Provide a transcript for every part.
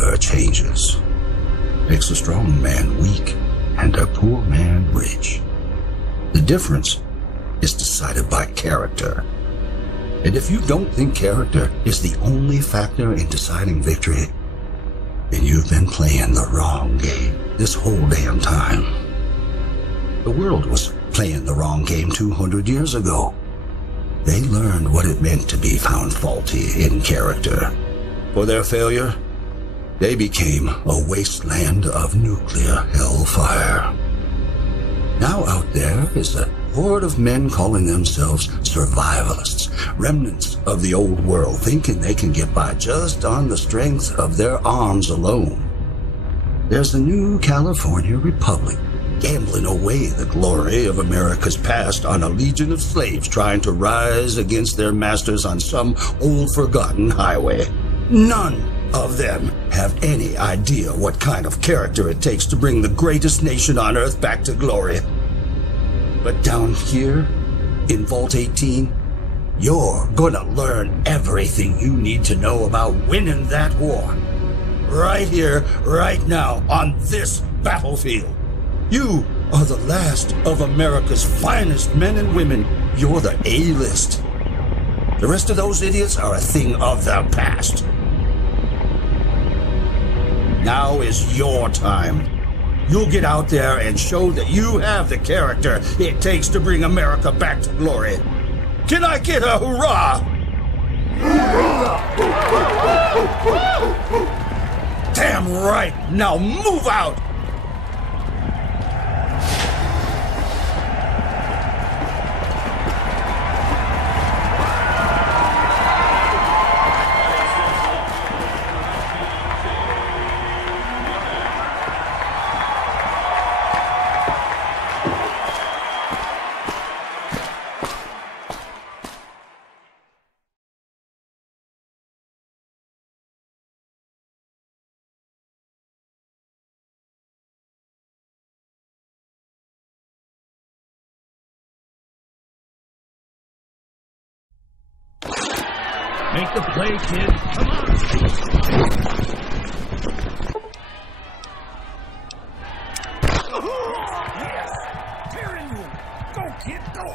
never changes. Makes a strong man weak and a poor man rich. The difference is decided by character. And if you don't think character is the only factor in deciding victory, then you've been playing the wrong game this whole damn time. The world was playing the wrong game 200 years ago. They learned what it meant to be found faulty in character. For their failure, they became a wasteland of nuclear hellfire. Now out there is a horde of men calling themselves survivalists, remnants of the old world, thinking they can get by just on the strength of their arms alone. There's the new California Republic, gambling away the glory of America's past on a legion of slaves trying to rise against their masters on some old forgotten highway. None of them have any idea what kind of character it takes to bring the greatest nation on earth back to glory. But down here, in Vault 18, you're gonna learn everything you need to know about winning that war. Right here, right now, on this battlefield. You are the last of America's finest men and women. You're the A-list. The rest of those idiots are a thing of the past. Now is your time. You'll get out there and show that you have the character it takes to bring America back to glory. Can I get a hurrah? Damn right! Now move out! Make the play, kid. Come on. Yes. Tear into him. Go, kid, go.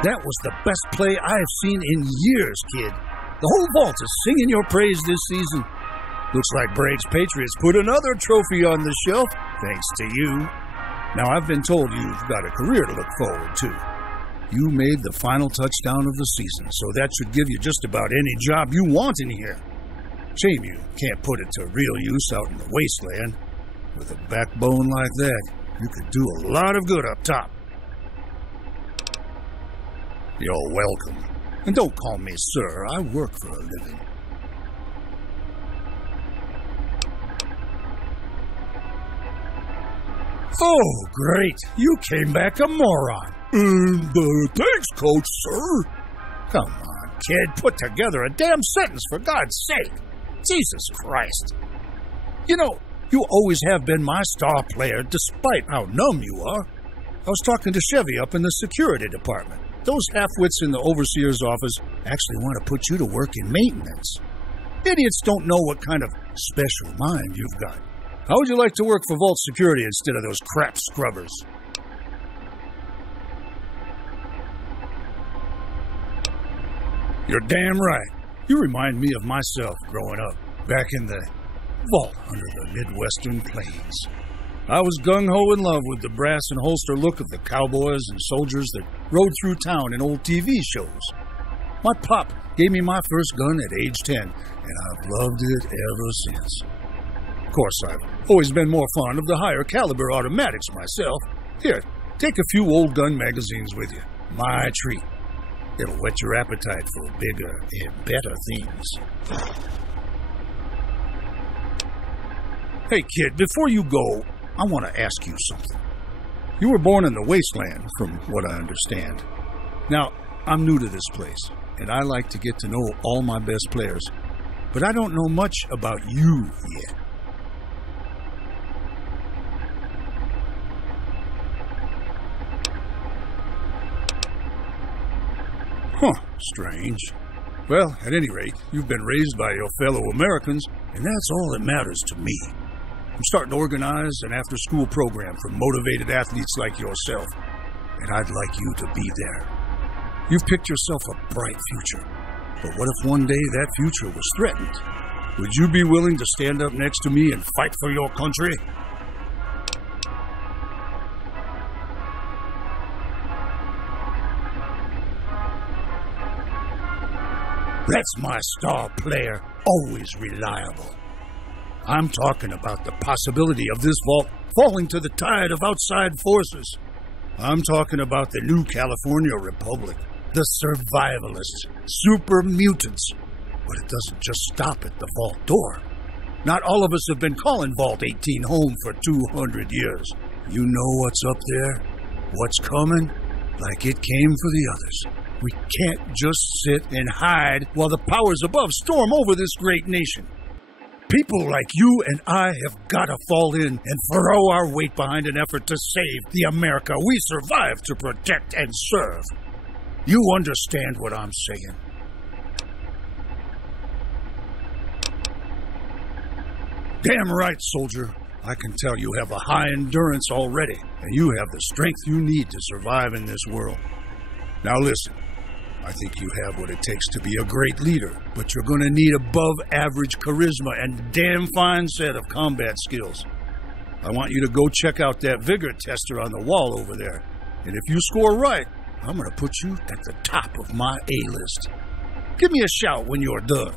That was the best play I've seen in years, kid. The whole vault is singing your praise this season. Looks like Bragg's Patriots put another trophy on the shelf, thanks to you. Now, I've been told you've got a career to look forward to. You made the final touchdown of the season, so that should give you just about any job you want in here. Shame you can't put it to real use out in the wasteland. With a backbone like that, you could do a lot of good up top. You're welcome. And don't call me sir, I work for a living. Oh, great. You came back a moron. Thanks, Coach, sir. Come on, kid. Put together a damn sentence, for God's sake. Jesus Christ. You know, you always have been my star player, despite how numb you are. I was talking to Chevy up in the security department. Those half-wits in the overseer's office actually want to put you to work in maintenance. Idiots don't know what kind of special mind you've got. How would you like to work for Vault Security instead of those crap scrubbers? You're damn right. You remind me of myself growing up, back in the vault under the Midwestern plains. I was gung-ho in love with the brass and holster look of the cowboys and soldiers that rode through town in old TV shows. My pop gave me my first gun at age 10, and I've loved it ever since. Of course, I've always been more fond of the higher caliber automatics myself. Here, take a few old gun magazines with you. My treat. It'll whet your appetite for bigger and better things. Hey, kid, before you go, I want to ask you something. You were born in the wasteland, from what I understand. Now, I'm new to this place, and I like to get to know all my best players, but I don't know much about you yet. Huh, strange. Well, at any rate, you've been raised by your fellow Americans, and that's all that matters to me. I'm starting to organize an after-school program for motivated athletes like yourself, and I'd like you to be there. You've picked yourself a bright future, but what if one day that future was threatened? Would you be willing to stand up next to me and fight for your country? That's my star player, always reliable. I'm talking about the possibility of this vault falling to the tide of outside forces. I'm talking about the new California Republic, the survivalists, super mutants. But it doesn't just stop at the vault door. Not all of us have been calling Vault 18 home for 200 years. You know what's up there? What's coming? Like it came for the others. We can't just sit and hide while the powers above storm over this great nation. People like you and I have got to fall in and throw our weight behind an effort to save the America we survived to protect and serve. You understand what I'm saying? Damn right, soldier. I can tell you have a high endurance already, and you have the strength you need to survive in this world. Now listen. I think you have what it takes to be a great leader, but you're going to need above-average charisma and a damn fine set of combat skills. I want you to go check out that vigor tester on the wall over there, and if you score right, I'm going to put you at the top of my A-list. Give me a shout when you're done.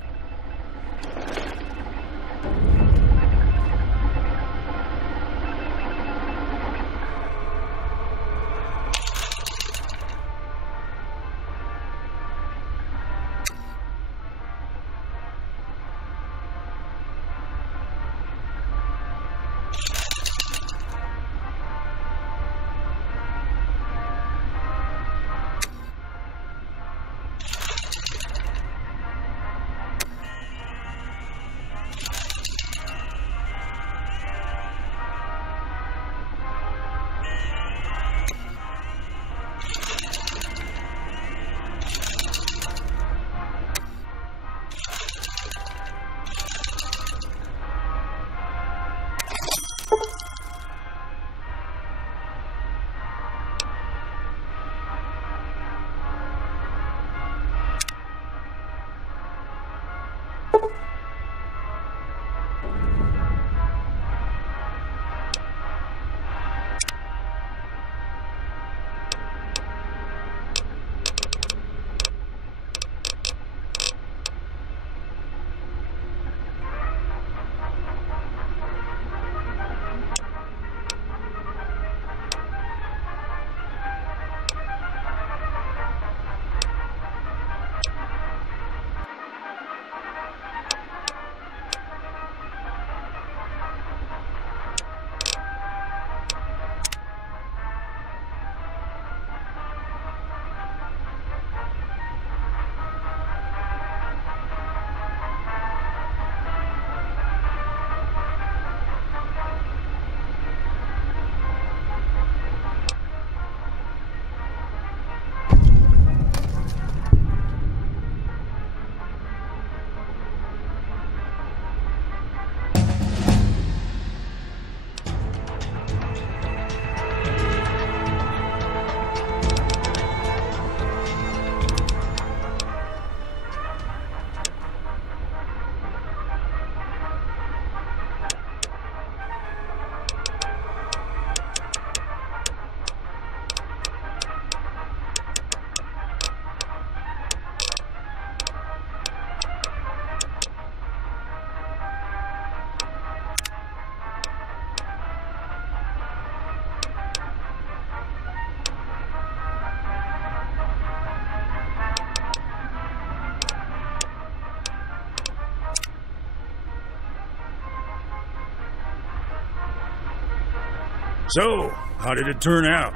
So, how did it turn out?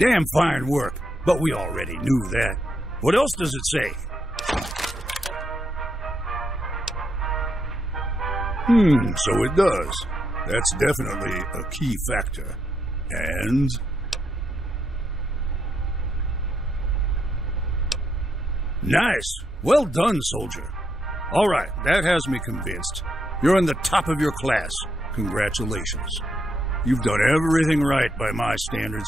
Damn fine work, but we already knew that. What else does it say? So it does. That's definitely a key factor. And... nice! Well done, soldier. All right, that has me convinced. You're in the top of your class. Congratulations. You've done everything right by my standards.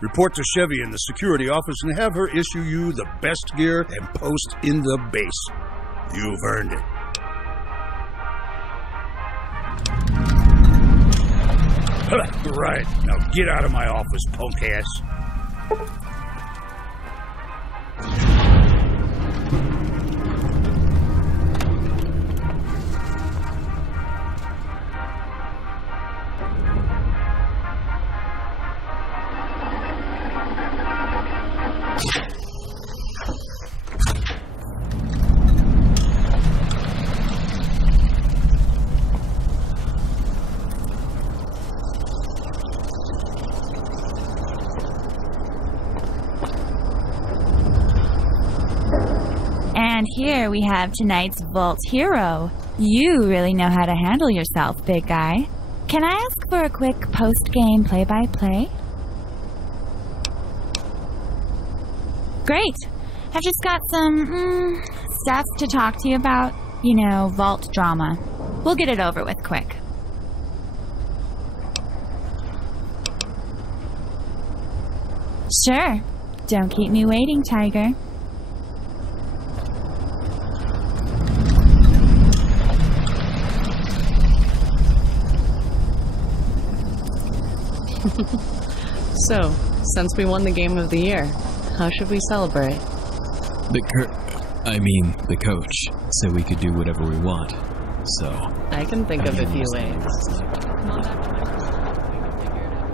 Report to Chevy in the security office and have her issue you the best gear and post in the base. You've earned it. Right. Now get out of my office, punk ass. And here we have tonight's Vault hero. You really know how to handle yourself, big guy. Can I ask for a quick post-game play-by-play? Great. I've just got some, stuff to talk to you about. You know, Vault drama. We'll get it over with quick. Sure. Don't keep me waiting, Tiger. So, since we won the game of the year, how should we celebrate? The coach said we could do whatever we want, so... I can think of a few ways. Come on back to my place. We can figure it out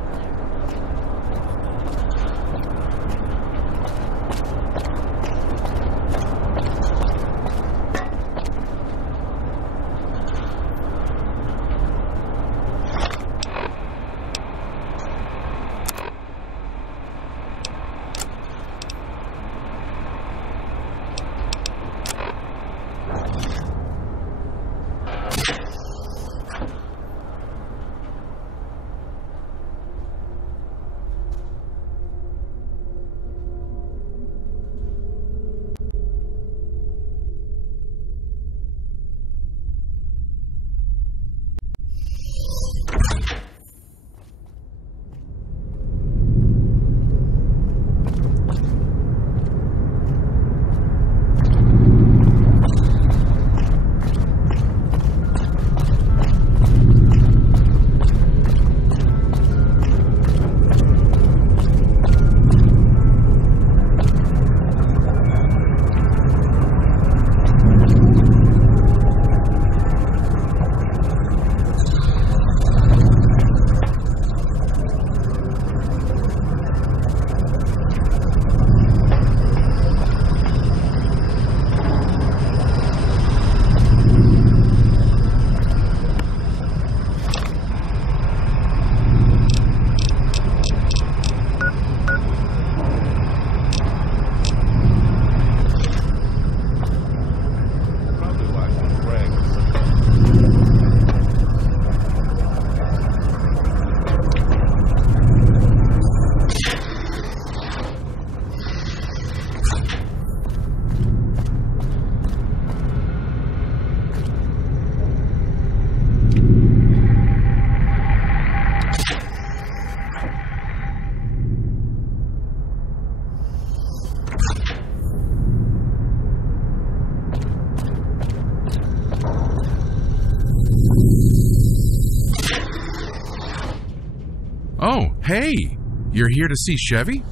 Oh, hey! You're here to see Chevy?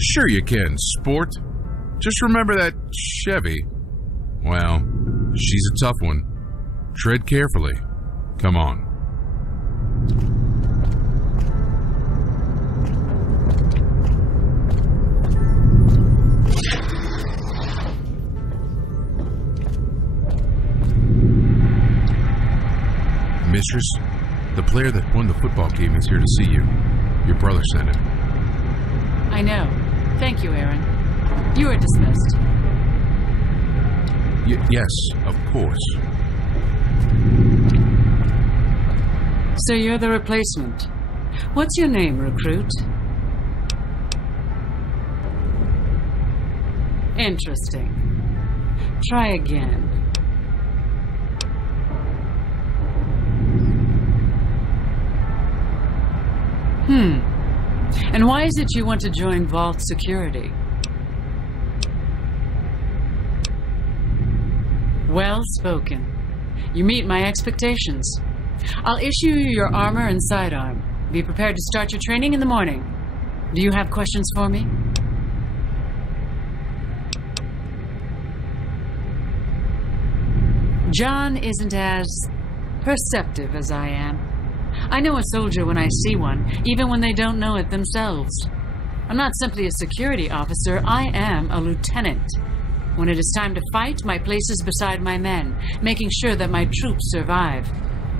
Sure you can, sport. Just remember that Chevy, well, she's a tough one. Tread carefully. Come on. Mistress, the player that won the football game is here to see you. Your brother sent him. I know. Thank you, Aaron. You are dismissed. Yes, of course. So you're the replacement. What's your name, recruit? Interesting. Try again. And why is it you want to join Vault Security? Well spoken. You meet my expectations. I'll issue you your armor and sidearm. Be prepared to start your training in the morning. Do you have questions for me? John isn't as perceptive as I am. I know a soldier when I see one, even when they don't know it themselves. I'm not simply a security officer, I am a lieutenant. When it is time to fight, my place is beside my men, making sure that my troops survive.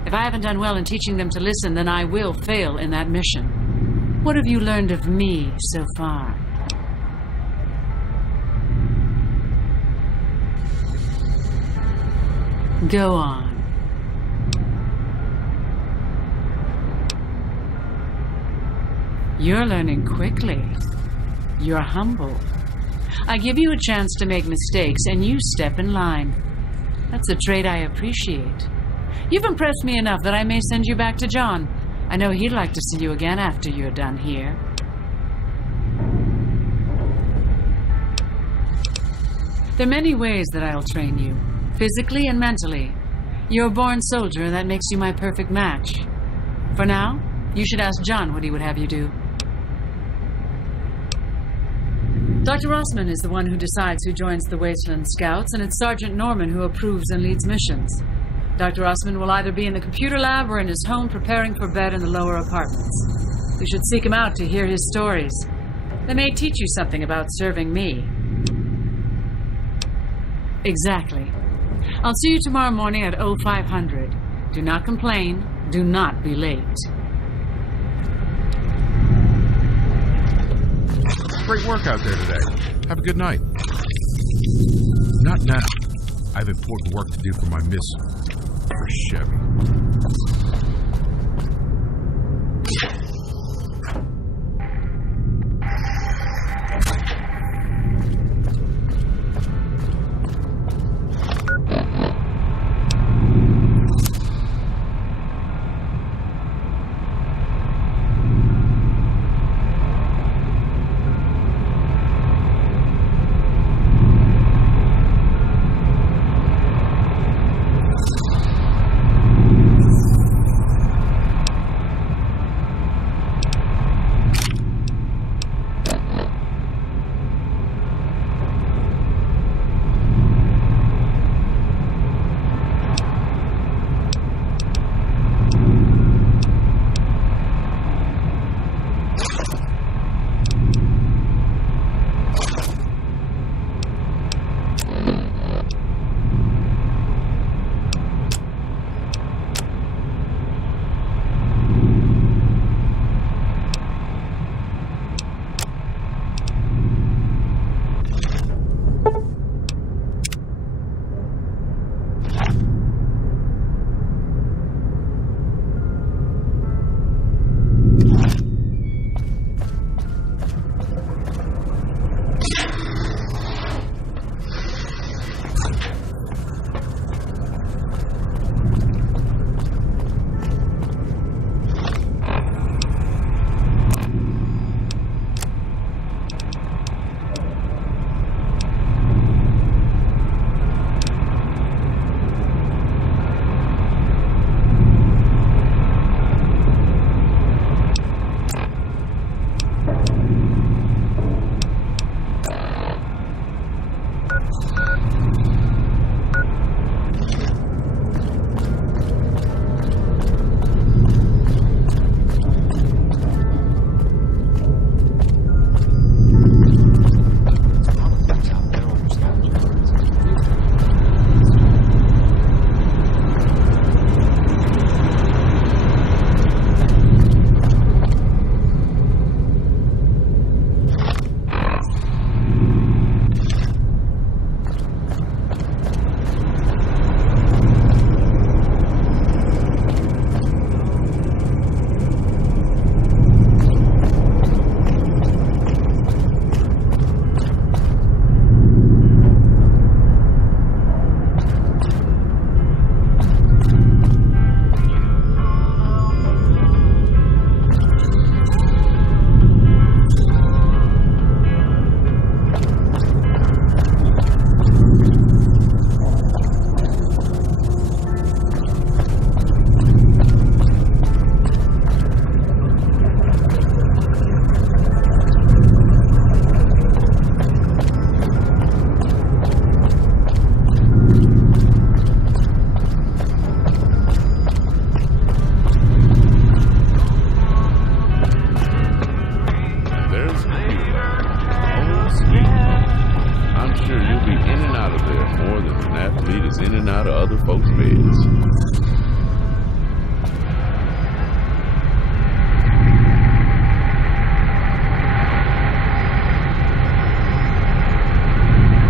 If I haven't done well in teaching them to listen, then I will fail in that mission. What have you learned of me so far? Go on. You're learning quickly. You're humble. I give you a chance to make mistakes, and you step in line. That's a trait I appreciate. You've impressed me enough that I may send you back to John. I know he'd like to see you again after you're done here. There are many ways that I'll train you, physically and mentally. You're a born soldier, and that makes you my perfect match. For now, you should ask John what he would have you do. Dr. Rossman is the one who decides who joins the Wasteland Scouts, and it's Sergeant Norman who approves and leads missions. Dr. Rossman will either be in the computer lab or in his home preparing for bed in the lower apartments. You should seek him out to hear his stories. They may teach you something about serving me. Exactly. I'll see you tomorrow morning at 0500. Do not complain. Do not be late. Great work out there today. Have a good night. Not now. I have important work to do for my miss. For Chevy.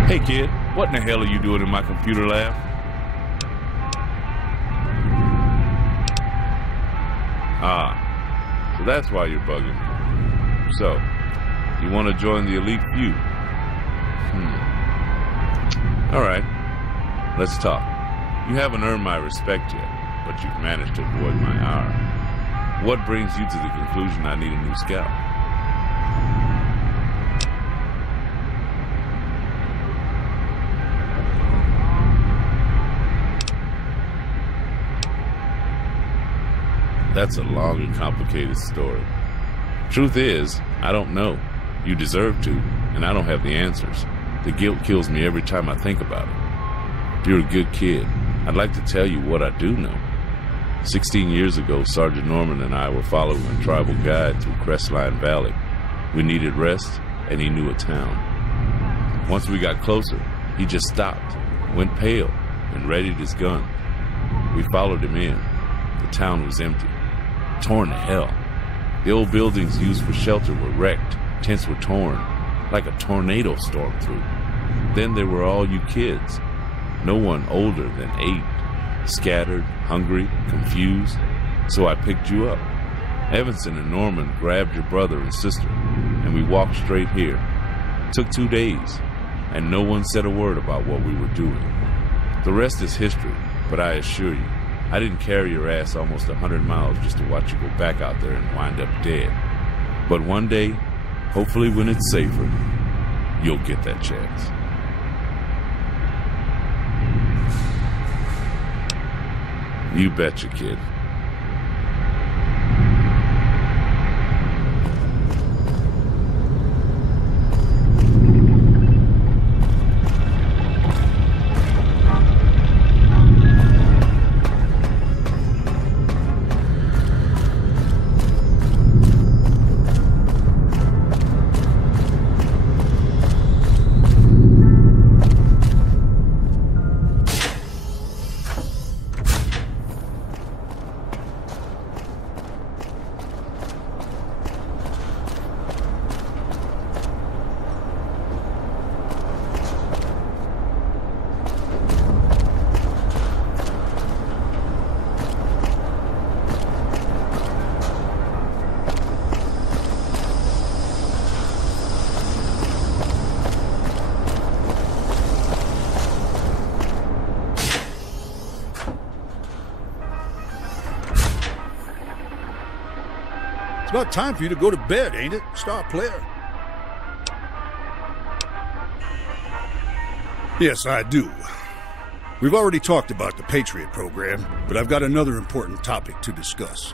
Hey kid, what in the hell are you doing in my computer lab? Ah, so that's why you're bugging me. So, you want to join the elite few? Alright, let's talk. You haven't earned my respect yet, but you've managed to avoid my ire. What brings you to the conclusion I need a new scout? That's a long and complicated story. Truth is, I don't know. You deserve to, and I don't have the answers. The guilt kills me every time I think about it. You're a good kid. I'd like to tell you what I do know. 16 years ago, Sergeant Norman and I were following a tribal guide through Crestline Valley. We needed rest, and he knew a town. Once we got closer, he just stopped, went pale, and readied his gun. We followed him in. The town was empty. Torn to hell. The old buildings used for shelter were wrecked. Tents were torn, like a tornado stormed through. Then there were all you kids. No one older than 8. Scattered, hungry, confused. So I picked you up. Evanson and Norman grabbed your brother and sister, and we walked straight here. Took 2 days, and no one said a word about what we were doing. The rest is history, but I assure you, I didn't carry your ass almost 100 miles just to watch you go back out there and wind up dead. But one day, hopefully when it's safer, you'll get that chance. You betcha, kid. It's about time for you to go to bed, ain't it, star player? Yes, I do. We've already talked about the Patriot program, but I've got another important topic to discuss.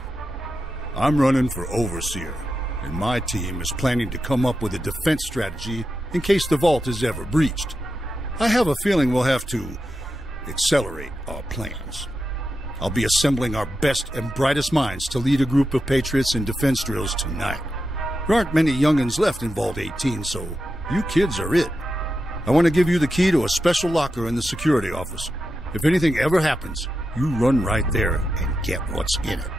I'm running for Overseer, and my team is planning to come up with a defense strategy in case the vault is ever breached. I have a feeling we'll have to accelerate our plans. I'll be assembling our best and brightest minds to lead a group of Patriots in defense drills tonight. There aren't many young'uns left in Vault 18, so you kids are it. I want to give you the key to a special locker in the security office. If anything ever happens, you run right there and get what's in it.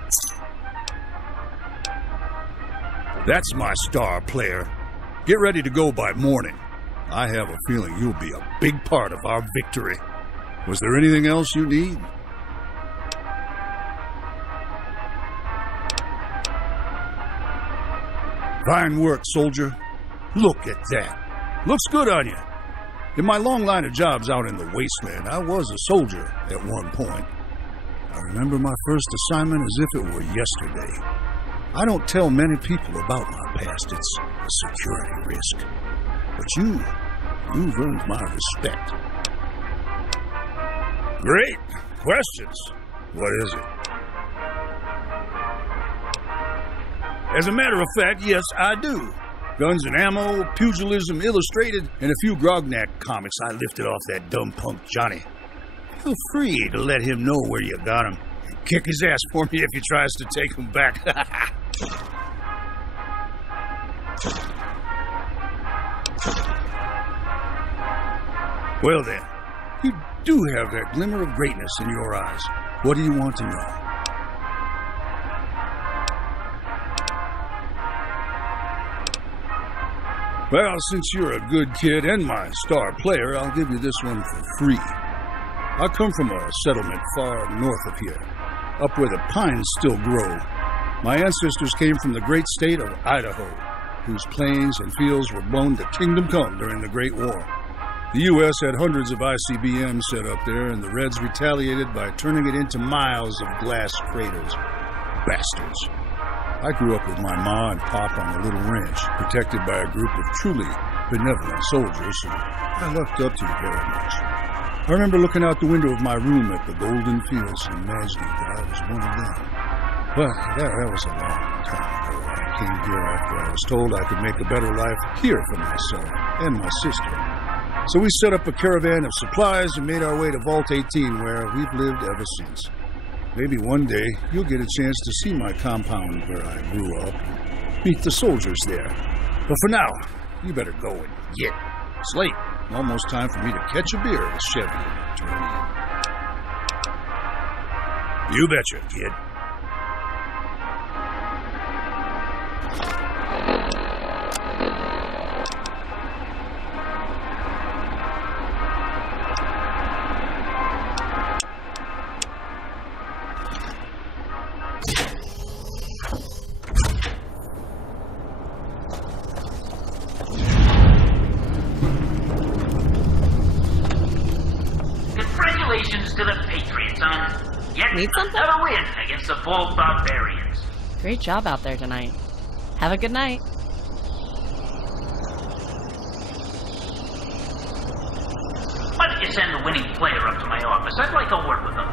That's my star player. Get ready to go by morning. I have a feeling you'll be a big part of our victory. Was there anything else you need? Fine work, soldier. Look at that. Looks good on you. In my long line of jobs out in the wasteland, I was a soldier at one point. I remember my first assignment as if it were yesterday. I don't tell many people about my past. It's a security risk. But you've earned my respect. Great. Questions? What is it? As a matter of fact, yes, I do. Guns and Ammo, Pugilism Illustrated, and a few Grognak comics I lifted off that dumb punk Johnny. Feel free to let him know where you got him. And kick his ass for me if he tries to take them back. Well then, you do have that glimmer of greatness in your eyes. What do you want to know? Well, since you're a good kid and my star player, I'll give you this one for free. I come from a settlement far north of here, up where the pines still grow. My ancestors came from the great state of Idaho, whose plains and fields were blown to kingdom come during the Great War. The U.S. had hundreds of ICBMs set up there, and the Reds retaliated by turning it into miles of glass craters. Bastards. I grew up with my ma and pop on a little ranch, protected by a group of truly benevolent soldiers, and I looked up to you very much. I remember looking out the window of my room at the golden fields and imagining that I was one of them. But that was a long time ago. I came here after I was told I could make a better life here for myself and my sister. So we set up a caravan of supplies and made our way to Vault 18, where we've lived ever since. Maybe one day you'll get a chance to see my compound where I grew up and meet the soldiers there. But for now, you better go and get. It's late. Almost time for me to catch a beer with Chevy and turn in. You betcha, kid. Congratulations to the Patriots on yet Need something? another win against the Bold Barbarians. Great job out there tonight. Have a good night. Why don't you send the winning player up to my office? I'd like a word with him.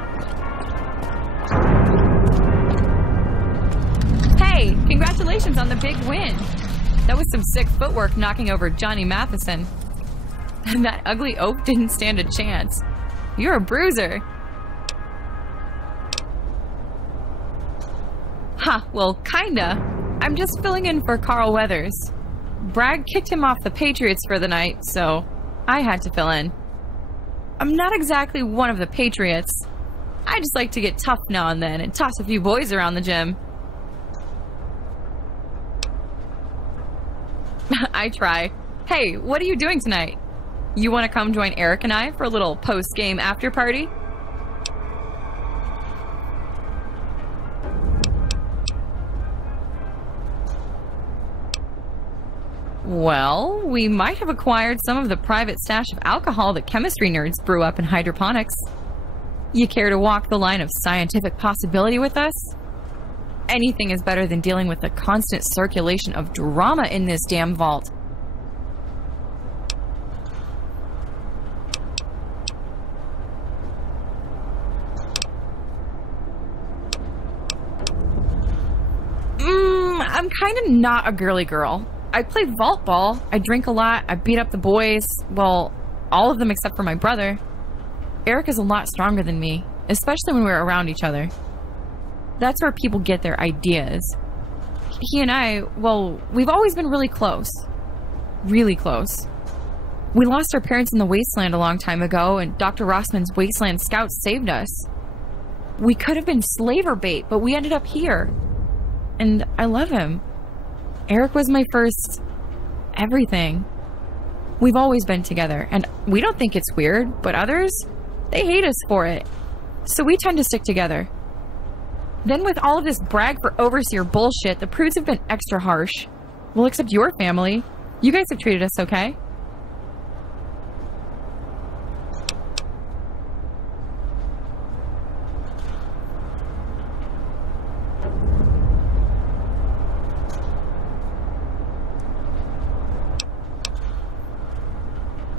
Hey, congratulations on the big win. That was some sick footwork knocking over Johnny Matheson. And that ugly oaf didn't stand a chance. You're a bruiser. Huh, well, kinda. I'm just filling in for Carl Weathers. Bragg kicked him off the Patriots for the night, so I had to fill in. I'm not exactly one of the Patriots. I just like to get tough now and then and toss a few boys around the gym. I try. Hey, what are you doing tonight? You want to come join Eric and I for a little post-game after party? Well, we might have acquired some of the private stash of alcohol that chemistry nerds brew up in hydroponics. You care to walk the line of scientific possibility with us? Anything is better than dealing with the constant circulation of drama in this damn vault. I'm kind of not a girly girl. I play vault ball, I drink a lot, I beat up the boys, well, all of them except for my brother. Eric is a lot stronger than me, especially when we're around each other. That's where people get their ideas. He and I, well, we've always been really close. Really close. We lost our parents in the wasteland a long time ago, and Dr. Rossman's wasteland scouts saved us. We could have been slaver bait, but we ended up here. And I love him. Eric was my first everything. We've always been together, and we don't think it's weird, but others, they hate us for it. So we tend to stick together. Then with all of this brag for overseer bullshit, the prudes have been extra harsh. Well, except your family. You guys have treated us okay.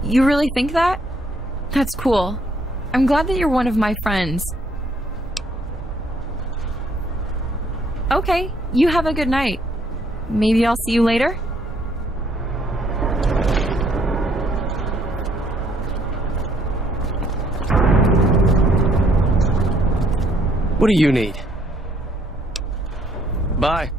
You really think that? That's cool. I'm glad that you're one of my friends. Okay, you have a good night. Maybe I'll see you later? What do you need? Bye.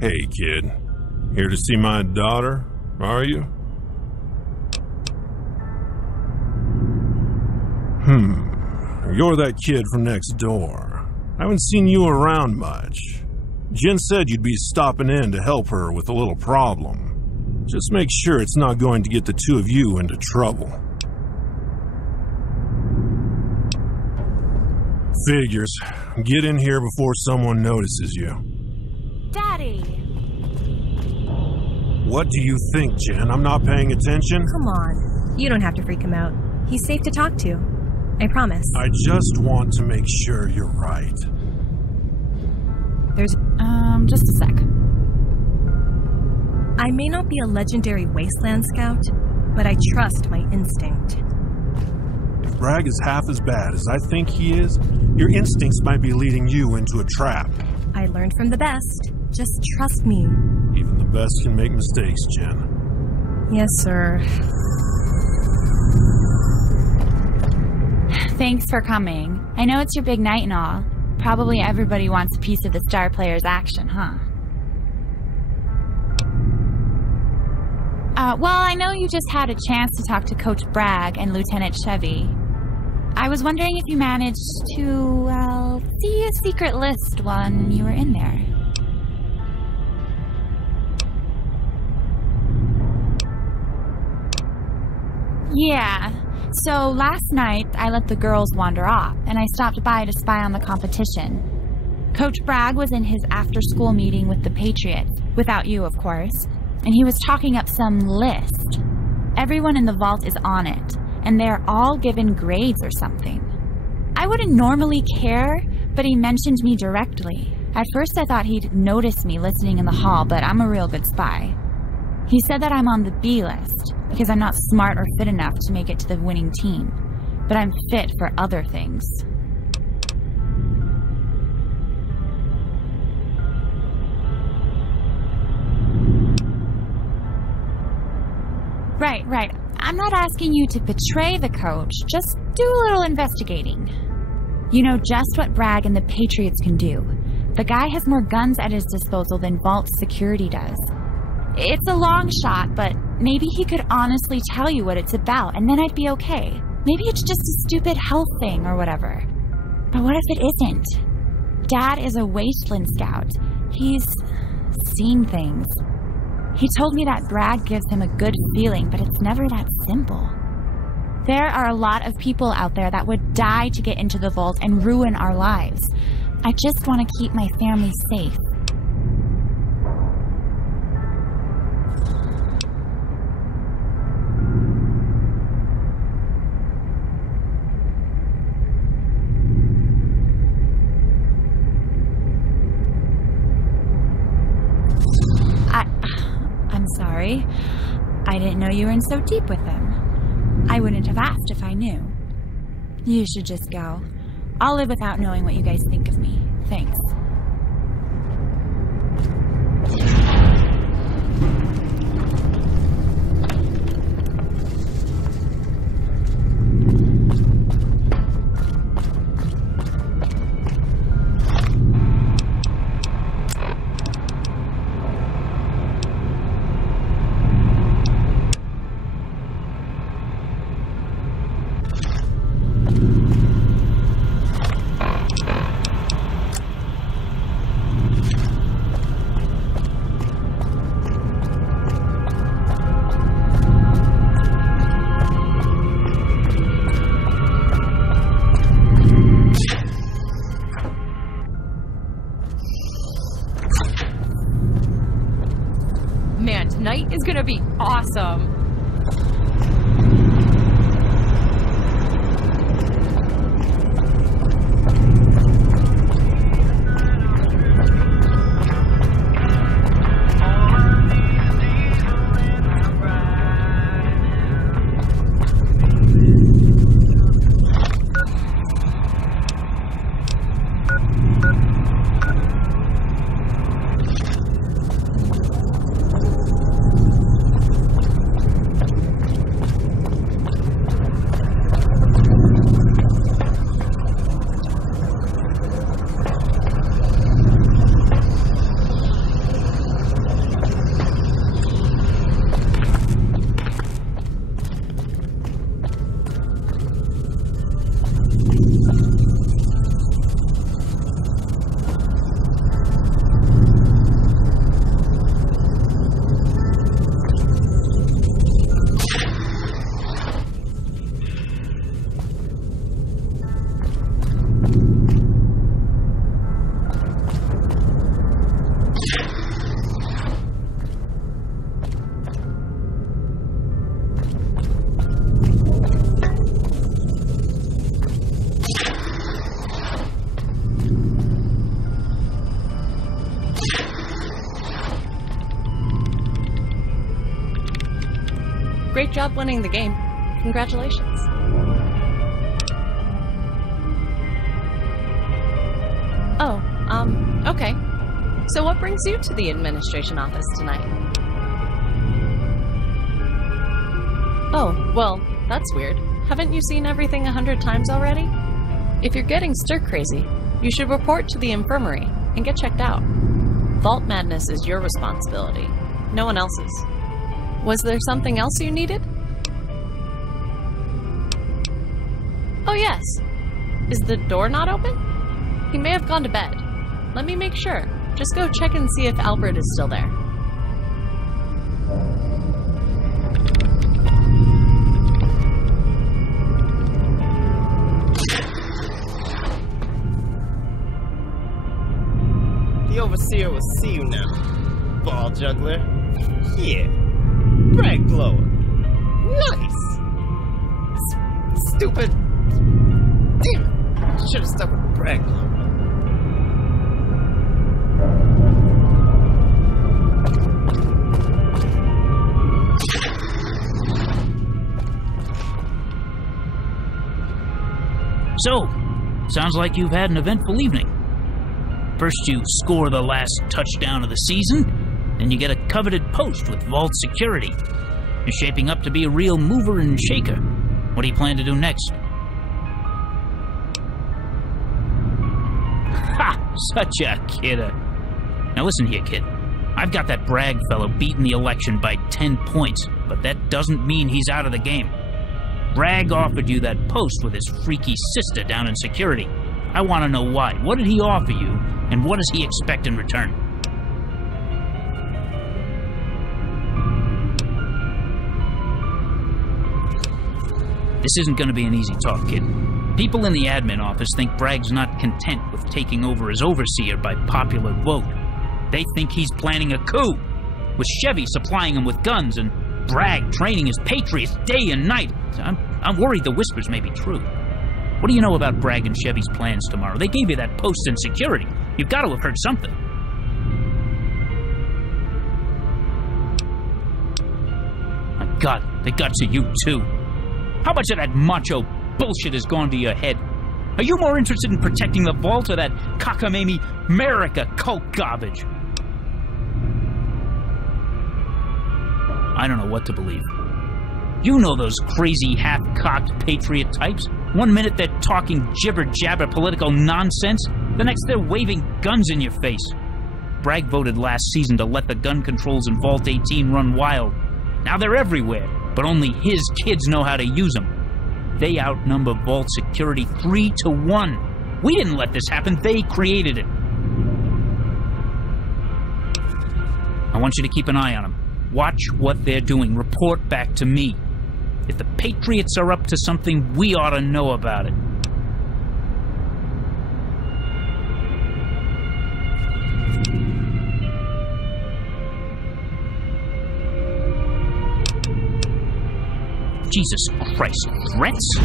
Hey, kid. Here to see my daughter, are you? You're that kid from next door. I haven't seen you around much. Jen said you'd be stopping in to help her with a little problem. Just make sure it's not going to get the two of you into trouble. Figures. Get in here before someone notices you. Daddy! What do you think, Jen? I'm not paying attention? Come on. You don't have to freak him out. He's safe to talk to. I promise. I just want to make sure you're right. There's, just a sec. I may not be a legendary wasteland scout, but I trust my instinct. If Bragg is half as bad as I think he is, your instincts might be leading you into a trap. I learned from the best. Just trust me. Even the best can make mistakes, Jen. Yes, sir. Thanks for coming. I know it's your big night and all. Probably everybody wants a piece of the star player's action, huh? Well, I know you just had a chance to talk to Coach Bragg and Lieutenant Chevy. I was wondering if you managed to, see a secret list when you were in there. Yeah. So last night, I let the girls wander off, and I stopped by to spy on the competition. Coach Bragg was in his after-school meeting with the Patriots, without you, of course, and he was talking up some list. Everyone in the vault is on it, and they're all given grades or something. I wouldn't normally care, but he mentioned me directly. At first I thought he'd noticed me listening in the hall, but I'm a real good spy. He said that I'm on the B list, because I'm not smart or fit enough to make it to the winning team, but I'm fit for other things. Right. I'm not asking you to betray the coach, just do a little investigating. You know just what Bragg and the Patriots can do. The guy has more guns at his disposal than Vault Security does. It's a long shot, but maybe he could honestly tell you what it's about, and then I'd be okay. Maybe it's just a stupid health thing or whatever. But what if it isn't? Dad is a wasteland scout. He's seen things. He told me that Bragg gives him a good feeling, but it's never that simple. There are a lot of people out there that would die to get into the vault and ruin our lives. I just want to keep my family safe. I'm sorry. I didn't know you were in so deep with him. I wouldn't have asked if I knew. You should just go. I'll live without knowing what you guys think of me. Thanks. Man, tonight is gonna be awesome. Great job winning the game. Congratulations. Oh, okay. So what brings you to the administration office tonight? Oh, well, that's weird. Haven't you seen everything 100 times already? If you're getting stir-crazy, you should report to the infirmary and get checked out. Vault madness is your responsibility, no one else's. Was there something else you needed? Oh yes. Is the door not open? He may have gone to bed. Let me make sure. Just go check and see if Albert is still there. The Overseer will see you now, ball juggler. Yeah. Brag blower. Nice. Stupid. Damn it. Should have stuck with brag blower. So, sounds like you've had an eventful evening. First you score the last touchdown of the season, then you get a coveted post with vault security. You're shaping up to be a real mover and shaker. What do you plan to do next? Ha! Such a kidder. Now listen here, kid. I've got that Bragg fellow beating the election by 10 points, but that doesn't mean he's out of the game. Bragg offered you that post with his freaky sister down in security. I want to know why. What did he offer you, and what does he expect in return? This isn't going to be an easy talk, kid. People in the admin office think Bragg's not content with taking over as overseer by popular vote. They think he's planning a coup, with Chevy supplying him with guns and Bragg training his patriots day and night. I'm worried the whispers may be true. What do you know about Bragg and Chevy's plans tomorrow? They gave you that post in security. You've got to have heard something. My God, they got to you too. How much of that macho bullshit has gone to your head? Are you more interested in protecting the vault or that cockamamie America cult garbage? I don't know what to believe. You know those crazy half-cocked patriot types. One minute they're talking jibber-jabber political nonsense, the next they're waving guns in your face. Bragg voted last season to let the gun controls in Vault 18 run wild. Now they're everywhere, but only his kids know how to use them. They outnumber Vault security 3-1. We didn't let this happen, they created it. I want you to keep an eye on them. Watch what they're doing. Report back to me. If the Patriots are up to something, we ought to know about it. Jesus Christ, threats?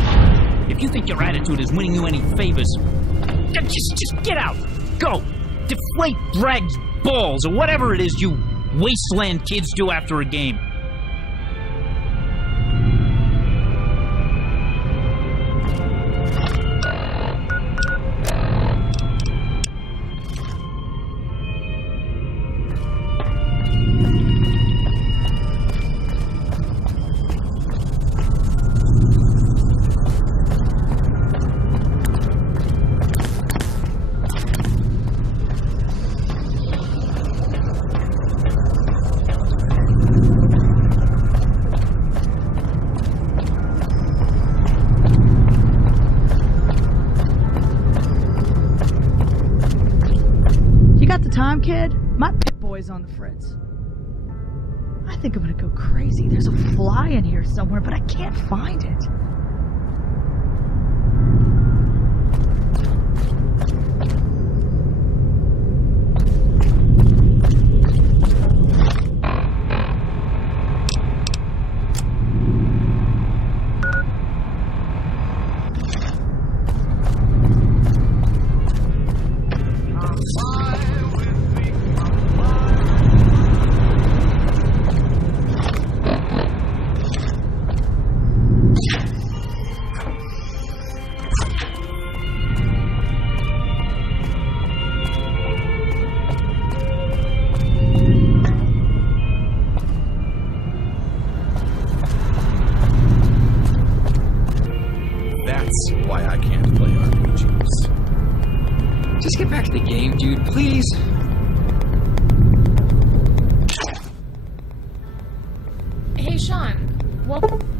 If you think your attitude is winning you any favors, just get out. Go. Deflate Bragg's balls or whatever it is you wasteland kids do after a game. Kid, my pit boy's on the fritz. I think I'm gonna go crazy. There's a fly in here somewhere, but I can't find it. Sean, welcome.